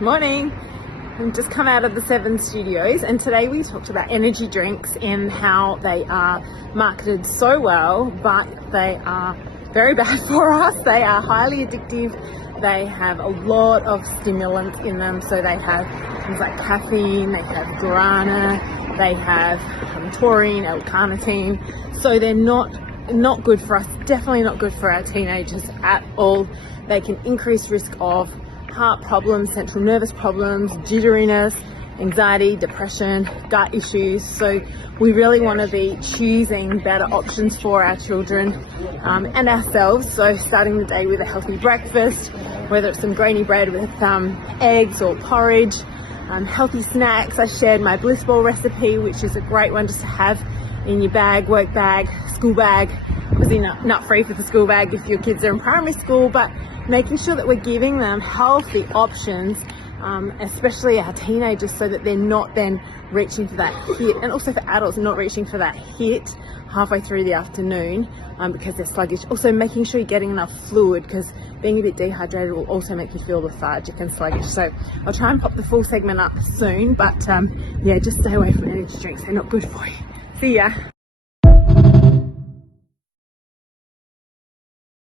Morning. I've just come out of the 7 studios and today we talked about energy drinks and how they are marketed so well, but they are very bad for us. They are highly addictive. They have a lot of stimulants in them. So they have things like caffeine, they have guarana, they have taurine, L-carnitine. So they're not good for us, definitely not good for our teenagers at all. They can increase risk of heart problems, central nervous problems, jitteriness, anxiety, depression, gut issues. So we really want to be choosing better options for our children and ourselves. So starting the day with a healthy breakfast, whether it's some grainy bread with eggs or porridge, healthy snacks. I shared my bliss ball recipe, which is a great one just to have in your bag, work bag, school bag. Obviously nut free for the school bag if your kids are in primary school, but making sure that we're giving them healthy options, especially our teenagers, so that they're not then reaching for that hit, and also for adults not reaching for that hit halfway through the afternoon because they're sluggish. Also making sure you're getting enough fluid, because being a bit dehydrated will also make you feel lethargic and sluggish. So I'll try and pop the full segment up soon, but yeah, just stay away from energy drinks. They're not good for you. See ya.